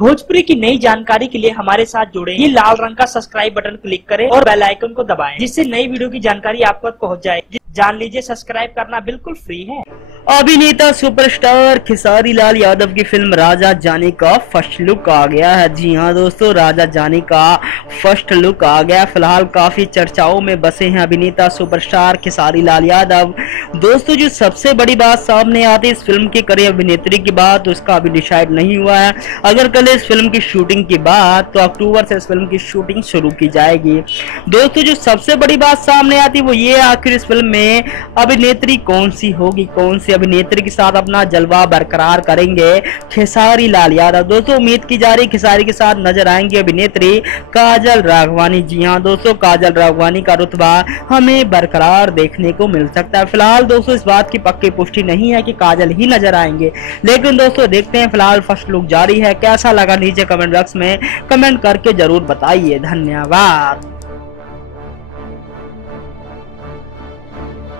भोजपुरी की नई जानकारी के लिए हमारे साथ जुड़े। ये लाल रंग का सब्सक्राइब बटन क्लिक करें और बेल आइकन को दबाएं, जिससे नई वीडियो की जानकारी आप तक पहुंच जाए। जान लीजिए, सब्सक्राइब करना बिल्कुल फ्री है। अभिनेता सुपरस्टार खेसारी लाल यादव की फिल्म राजा जानी का फर्स्ट लुक आ गया है। जी हाँ दोस्तों, राजा जानी का फर्स्ट लुक आ गया। फिलहाल काफी चर्चाओं में बसे हैं अभिनेता सुपरस्टार खेसारी लाल यादव। दोस्तों, जो सबसे बड़ी बात सामने आती है इस फिल्म की करें अभिनेत्री की बात, तो उसका अभी डिसाइड नहीं हुआ है। अगर कल इस फिल्म की शूटिंग की बात, तो अक्टूबर से इस फिल्म की शूटिंग शुरू की जाएगी। दोस्तों, जो सबसे बड़ी बात सामने आती है वो ये आखिर इस फिल्म में अभिनेत्री कौन सी होगी, कौन सी अभिनेत्री के साथ अपना जलवा बरकरार करेंगे खेसारी लाल यादव। दोस्तों, उम्मीद की जा रही है खेसारी के साथ नजर आएंगी अभिनेत्री काजल राघवानी। जी हाँ दोस्तों, काजल राघवानी का रुतबा हमें बरकरार देखने को मिल सकता है। फिलहाल दोस्तों, इस बात की पक्की पुष्टि नहीं है कि काजल ही नजर आएंगे, लेकिन दोस्तों देखते हैं। फिलहाल फर्स्ट लुक जारी है, कैसा लगा नीचे कमेंट बॉक्स में कमेंट करके जरूर बताइए। धन्यवाद।